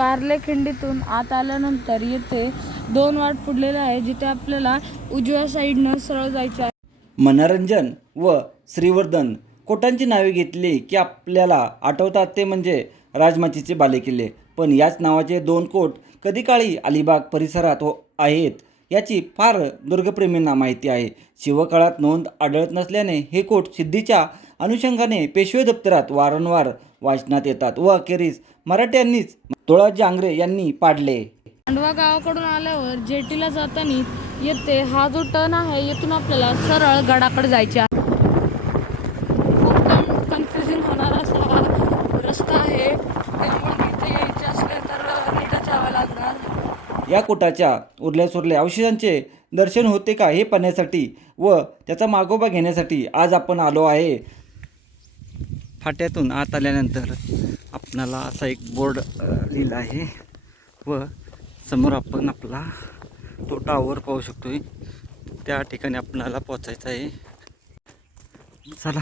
कार्ले खिंडीतून आत आल्यानंतर येथे दोन वाट फुडलेले आहे जिथे आपल्याला उजव्या साईडनं सरळ जायचे आहे. मनोरंजन व श्रीवर्धन कोटांची नावे घेतली की आपल्याला आठवतात ते म्हणजे राजमाचीचे बालेकिल्ले. पण याच नावाचे दोन कोट कधी काळी अलिबाग परिसरात हो आहेत याची फार दुर्गप्रेमींना माहिती आहे. शिवकाळात नोंद आढळत नसल्याने हे कोट सिद्धीच्या अनुषंगाने पेशवे दप्तरात वारंवार वाचनात येतात व अखेरीस मराठ्यांनीच तुळाजी आंग्रे यांनी पाडले. मांडवा गावाकडून आल्यावर जेटीला जाताना येथे हा जो टर्न आहे येथून आपल्याला सरळ गडाकडे जायचे आहे. खूप कन्फ्युजिंग होणारा असा हा रस्ता आहे. त्यामुळे इथे यायचे असले तर नीटच यावं लागणार. या कोटाच्या उरल्या सुरल्या औषधांचे दर्शन होते का हे पाहण्यासाठी व त्याचा मागोबा घेण्यासाठी आज आपण आलो आहे. फाट्यातून आत आल्यानंतर आपणाला असा एक बोर्ड लिहिला आहे. व समोर आपण आपला तो टावर पाहू शकतो त्या ठिकाणी आपणाला पोचायचं आहे. चला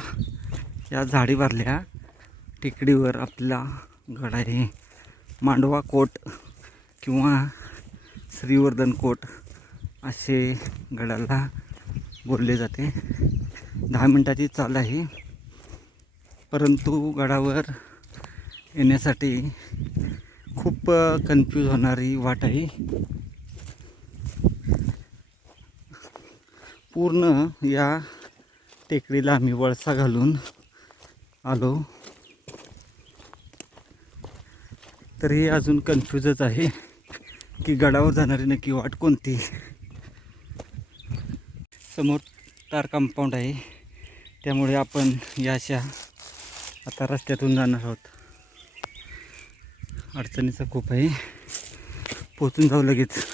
या झाडी भरल्या टेकडीवर आपला गड आहे. मांडवा कोट किंवा श्रीवर्धन कोट असे गडाला बोलले जाते. दहा मिनटाची चाल आहे. परंतु गडावर येण्यासाठी खूप कन्फ्यूज होणारी वाट आहे. पूर्ण या टेकडीला आम्ही वळसा घालून आलो. तरी अजून कन्फ्यूजच आहे की गडावर जाणारी नक्की वाट कोणती. समोर तार कंपाऊंड आहे. त्यामुळे आपण या अशा आता रस्त्यातून जाणार आहोत. अडचणीचा खूप आहे. पोचून जाऊ लगेच.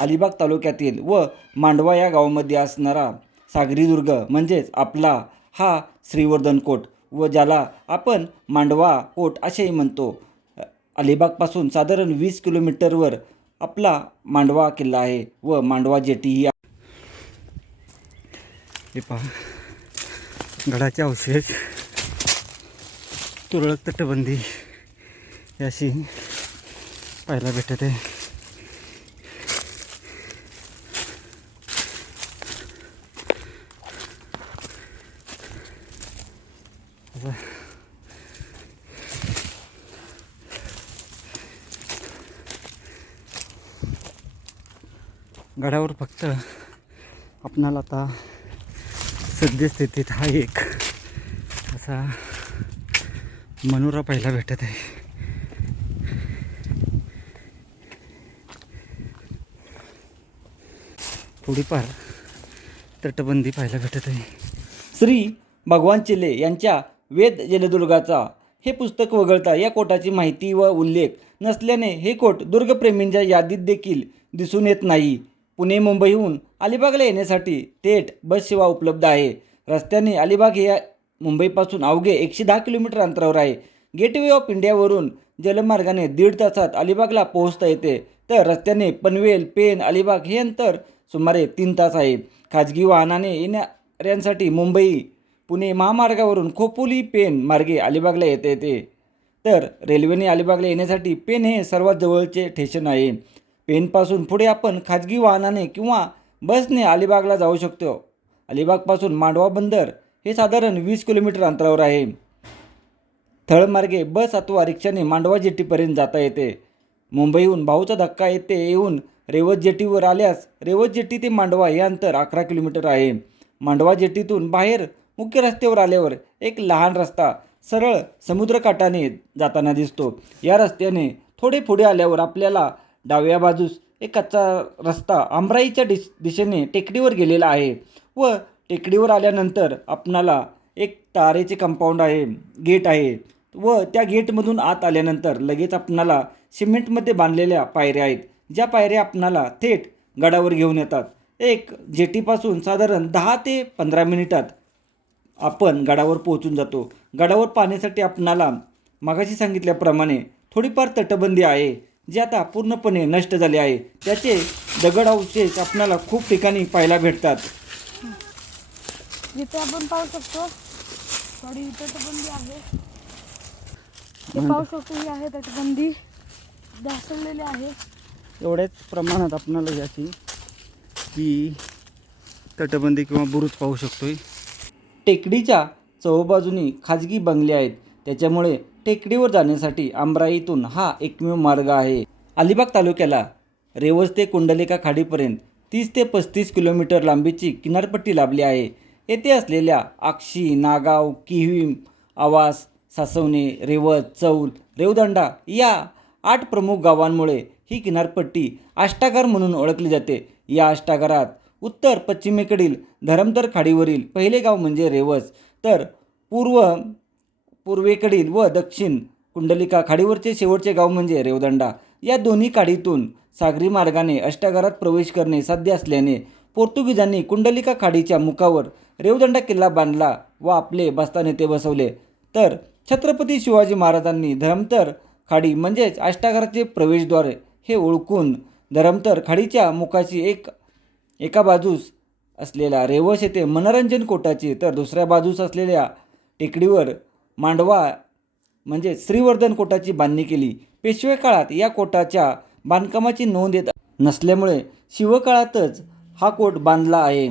अलिबाग तालुक्यातील व मांडवा या गावामध्ये असणारा सागरी दुर्ग म्हणजेच आपला हा श्रीवर्धनकोट व ज्याला आपण मांडवा कोट असेही म्हणतो. अलिबागपासून साधारण वीस किलोमीटरवर आपला मांडवा किल्ला आहे व मांडवा जेटी ही हे पहा. गडाचे अवशेष. तुरळक तटबंदी. अशी पाहायला भेटत. आहे गडावर फक्त आपणाला आता सद्यस्थितीत हा एक असा मनोरा पहिला भेटत आहे. थोडीफार तटबंदी पाहायला भेटत आहे. श्री भगवान चिले यांच्या वेद जलदुर्गाचा हे पुस्तक वगळता या कोटाची माहिती व उल्लेख नसल्याने हे कोट दुर्गप्रेमींच्या यादीत देखील दिसून येत नाही. पुणे मुंबईहून अलिबागला येण्यासाठी थेट बस सेवा उपलब्ध आहे. रस्त्याने अलिबाग हे मुंबईपासून अवघे एकशे दहा किलोमीटर अंतरावर आहे. गेटवे ऑफ इंडियावरून जलमार्गाने दीड तासात अलिबागला पोहोचता येते. तर रस्त्याने पनवेल पेन अलिबाग हे अंतर सुमारे तीन तास आहे. खाजगी वाहनाने येणाऱ्यांसाठी मुंबई पुणे महामार्गावरून खोपोली पेन मार्गे अलिबागला येता येते. तर रेल्वेने अलिबागला येण्यासाठी पेन हे सर्वात जवळचे स्टेशन आहे. पेनपासून पुढे आपण खाजगी वाहनाने किंवा बसने अलिबागला जाऊ शकतो. अलिबागपासून मांडवा बंदर हे साधारण वीस किलोमीटर अंतरावर आहे. थळमार्गे बस अथवा रिक्षाने मांडवा जेटीपर्यंत जाता येते. मुंबईहून भाऊचा धक्का येथे येऊन रेवत जेटीवर आल्यास रेवत जेटी ते मांडवा हे अंतर अकरा किलोमीटर आहे. मांडवा जेटीतून बाहेर मुख्य रस्त्यावर आल्यावर एक लहान रस्ता सरळ समुद्रकाठाने जाताना दिसतो. या रस्त्याने थोडे पुढे आल्यावर आपल्याला डाव्या बाजूस एक कच्चा रस्ता आमराईच्या दिश दिशेने टेकडीवर गेलेला आहे व टेकडीवर आल्यानंतर आपणाला एक तारेचे कंपाऊंड आहे गेट आहे व त्या गेटमधून आत आल्यानंतर लगेच आपणाला सिमेंटमध्ये बांधलेल्या पायऱ्या आहेत. ज्या पायऱ्या आपणाला थेट गडावर घेऊन येतात. एक जेटीपासून साधारण दहा ते पंधरा मिनिटात आपण गडावर पोहोचून जातो. गडावर पाहण्यासाठी आपणाला मागाशी सांगितल्याप्रमाणे थोडीफार तटबंदी आहे. जे आता पूर्णपणे नष्ट झाले आहे. त्याचे दगडावशेष आपल्याला खूप ठिकाणी पाहायला भेटतात. जिथे आपण पाहू शकतो थोडी आहे. हे पाहू शकतो ही आहे तटबंदी. ढासळलेली आहे. एवढ्याच प्रमाणात आपणाला याची ही तटबंदी किंवा बुरुज पाहू शकतोय. टेकडीच्या चहूबाजूनी खाजगी बंगले आहेत. त्याच्यामुळे टेकडीवर जाण्यासाठी आमराईतून हा एकमेव मार्ग आहे. अलिबाग तालुक्याला रेवज ते कुंडलिका खाडीपर्यंत तीस ते पस्तीस किलोमीटर लांबीची किनारपट्टी लाभली आहे. येथे असलेल्या आक्षी नागाव किहिम आवास सासवणे रेवज चौल रेवदंडा या आठ प्रमुख गावांमुळे ही किनारपट्टी अष्टागार म्हणून ओळखली जाते. या अष्टागारात उत्तर पश्चिमेकडील धरमतर खाडीवरील पहिले गाव म्हणजे रेवस तर पूर्व पूर्वेकडील व दक्षिण कुंडलिका खाडीवरचे शेवटचे गाव म्हणजे रेवदंडा. या दोन्ही खाडीतून सागरी मार्गाने अष्टागारात प्रवेश करणे साध्य असल्याने पोर्तुगीजांनी कुंडलिका खाडीच्या मुखावर रेवदंडा किल्ला बांधला व आपले बस्ताने येथे बसवले. तर छत्रपती शिवाजी महाराजांनी धरमतर खाडी म्हणजेच अष्टागाराचे प्रवेशद्वार हे ओळखून धरमतर खाडीच्या मुखाची एक एका बाजूस असलेला रेवस येथे मनोरंजन कोटाची तर दुसऱ्या बाजूस असलेल्या टेकडीवर मांडवा म्हणजे श्रीवर्धन कोटाची बांधणी केली. पेशवे काळात या कोटाच्या बांधकामाची नोंद येत नसल्यामुळे शिवकाळातच हा कोट बांधला आहे.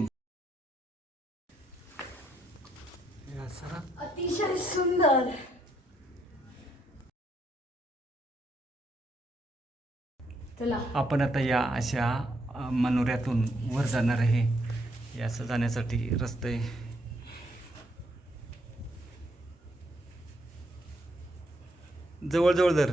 अतिशय सुंदर. चला. आपण आता या अशा मनोऱ्यातून वर जाणार आहे. या असं जाण्यासाठी रस्ते जवळजवळ जर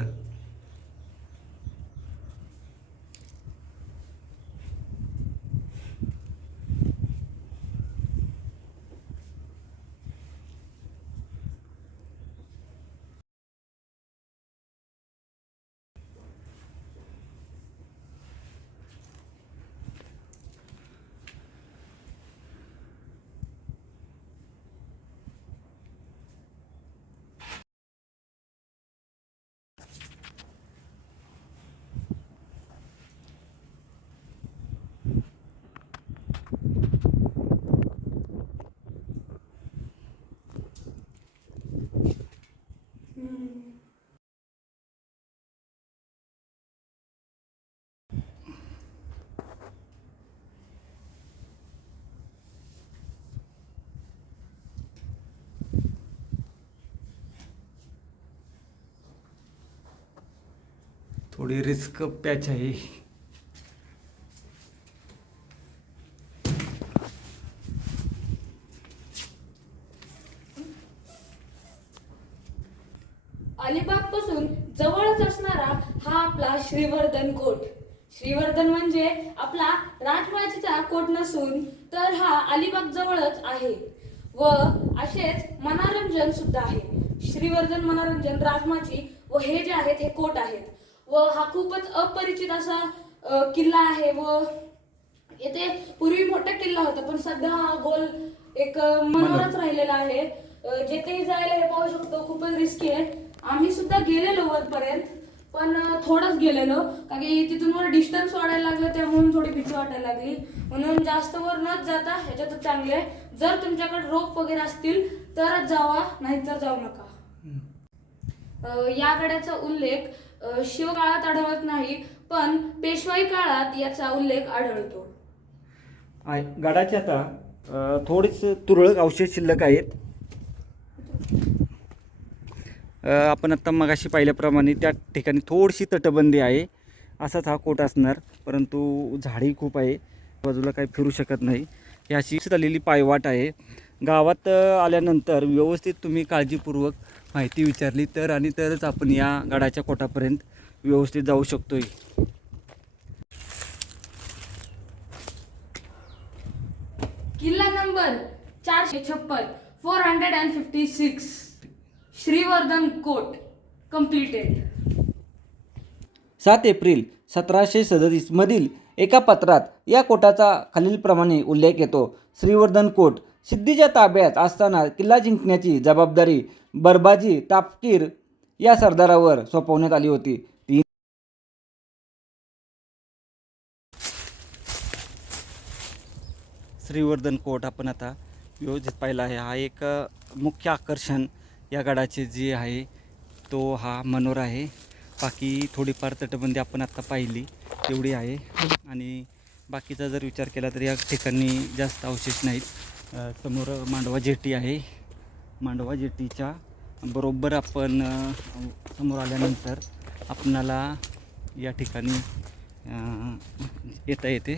थोडी रिस्क पॅच आहे. अलिबागपासून जवळच असणारा हा आपला श्रीवर्धन कोट. श्रीवर्धन म्हणजे आपला राजवाड्याचा कोट नसून तर हा अलिबाग जवळच आहे. व असेच मनोरंजन सुद्धा आहे. श्रीवर्धन मनोरंजन राजमाची व हे जे आहेत हे कोट आहेत. व हा खूपच अपरिचित असा किल्ला आहे व येथे पूर्वी मोठा किल्ला होता पण सध्या हा गोल एक मनोरच राहिलेला आहे. जेथेही जायला हे पाहू शकतो खूपच रिस्की आहे. आम्ही सुद्धा गेलेलो वरपर्यंत पण थोडंच गेलेलो कारण की तिथून वर डिस्टन्स वाढायला लागलं त्यामुळे थोडी भीती वाटायला लागली. म्हणून जास्त वर न जाता ह्याच्यातच चांगले आहे. जर तुमच्याकडे रोप वगैरे असतील तरच जावा नाहीतर जाऊ नका. या गडाचा उल्लेख शिवकाळात आढळत नाही पण पेशवाई काळात याचा उल्लेख आढळतो. गडाचे आता अ, थोडेच तुरळक अवशेष शिल्लक आहेत. आपण आत्ता मगाशी पाहिल्याप्रमाणे त्या ठिकाणी थोडीशी तटबंदी आहे. असाच हा कोट असणार परंतु झाडी खूप आहे. बाजूला काही फिरू शकत नाही. ही अशी झालेली पायवाट आहे. गावात आल्यानंतर व्यवस्थित तुम्ही काळजीपूर्वक माहिती विचारली तर आणि तरच आपण या गडाच्या कोटापर्यंत व्यवस्थित जाऊ शकतोय. किल्ला नंबर चारशे छप्पन four hundred and fifty six Shrivardhan coat completed सात एप्रिल सतराशे सदतीसमधील एका पत्रात या कोटाचा खालीलप्रमाणे उल्लेख येतो. श्रीवर्धन कोट सिद्धीच्या ताब्यात असताना किल्ला जिंकण्याची जबाबदारी बरबाजी तापकीर या सरदारावर सोपवण्यात आली होती. ती श्रीवर्धन कोट आपण आता व्यवस्थित पाहिला आहे. हा एक मुख्य आकर्षण या गडाचे जे आहे तो हा मनोर आहे. बाकी थोडीफार तटबंदी आपण आत्ता पाहिली तेवढी आहे. आणि बाकीचा जर विचार केला तर या ठिकाणी जास्त अवशेष नाहीत. समोर मांडवा जेटी आहे. मांडवा जेटीच्या बरोबर आपण समोर आल्यानंतर आपणाला या ठिकाणी येता येते.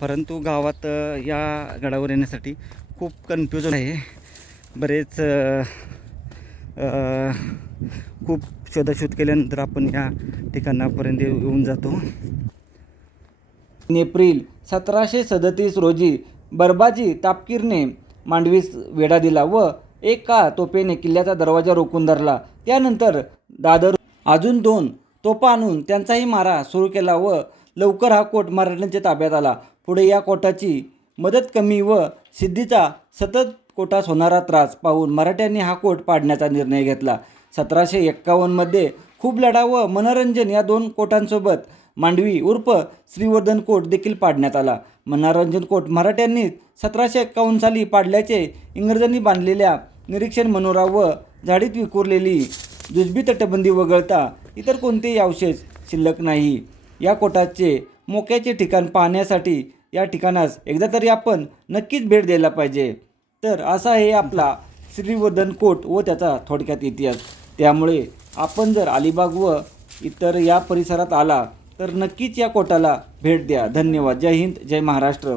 परंतु गावात या गडावर येण्यासाठी खूप कन्फ्युजन आहे. बरेच खूप शोधाशोध केल्यानंतर आपण या ठिकाणापर्यंत येऊन जातो. एप्रिल सतराशे सदतीस रोजी बरबाजी तापकीरने मांडवीस वेढा दिला व एका तोपेने तोफेने किल्ल्याचा दरवाजा रोखून धरला. त्यानंतर दादर अजून दोन तोफा आणून त्यांचाही मारा सुरू केला व लवकर हा कोट मराठ्यांच्या ताब्यात आला. पुढे या कोटाची मदत कमी व सिद्धीचा सतत कोटास होणारा त्रास पाहून मराठ्यांनी हा कोट पाडण्याचा निर्णय घेतला. सतराशे एक्कावन्नमध्ये खूप लढा व मनोरंजन या दोन कोटांसोबत मांडवी उर्फ श्रीवर्धन कोट देखील पाडण्यात आला. मनोरंजन कोट मराठ्यांनी सतराशे एक्कावन्न साली पाडल्याचे इंग्रजांनी बांधलेल्या निरीक्षण मनोरा व झाडीत विखुरलेली जुजबी तटबंदी वगळता इतर कोणतेही अवशेष शिल्लक नाही. या कोटाचे मोक्याचे ठिकाण पाहण्यासाठी या ठिकाणास एकदा तरी आपण नक्कीच भेट द्यायला पाहिजे. तर असा आहे आपला श्रीवर्धन कोट व त्याचा थोडक्यात इतिहास. त्यामुळे आपण जर अलिबाग व इतर या परिसरात आला तर नक्कीच या कोटाला भेट द्या. धन्यवाद. जय हिंद जय महाराष्ट्र.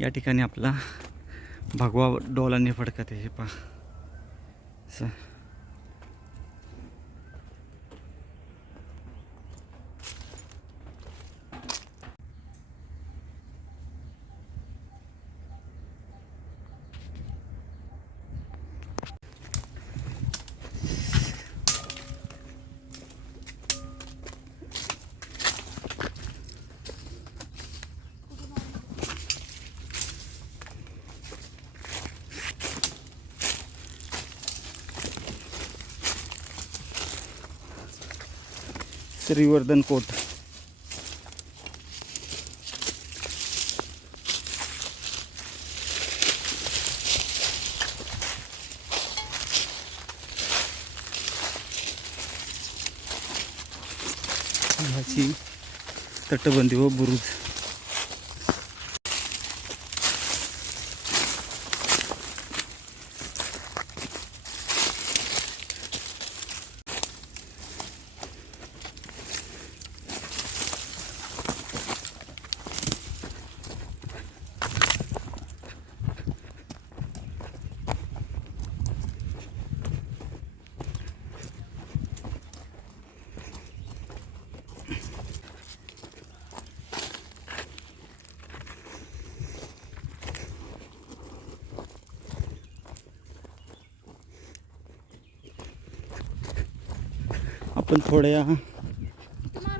या ठिकाणी आपला भगवा डोलाने फडकत आहे. हे पहा. श्रीवर्धन कोट. ह्याची तटबंदी व बुरुज. पण थोड्या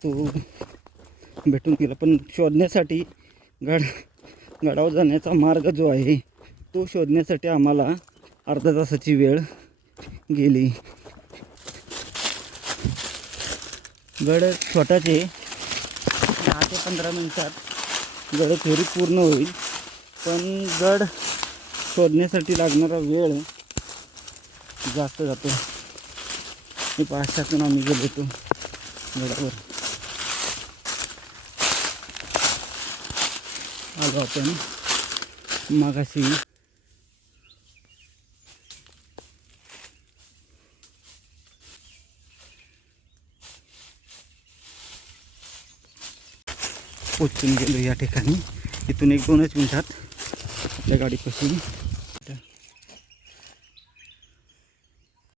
तो भेटून गेला. पण शोधण्यासाठी गड गडावर जाण्याचा मार्ग जो आहे तो शोधण्यासाठी आम्हाला अर्धा तासाची वेळ गेली. गड छोटाचे दहा ते पंधरा मिनिटात गड फेरी पूर्ण होईल. पण गड शोधण्यासाठी लागणारा वेळ जास्त जातो. हे पाचशातून आम्ही गेलो होतो गडावर आलो आपण मागाशी पोचून गेलो या ठिकाणी इथून एक दोनच मिनिटात आपल्या गाडीपाशी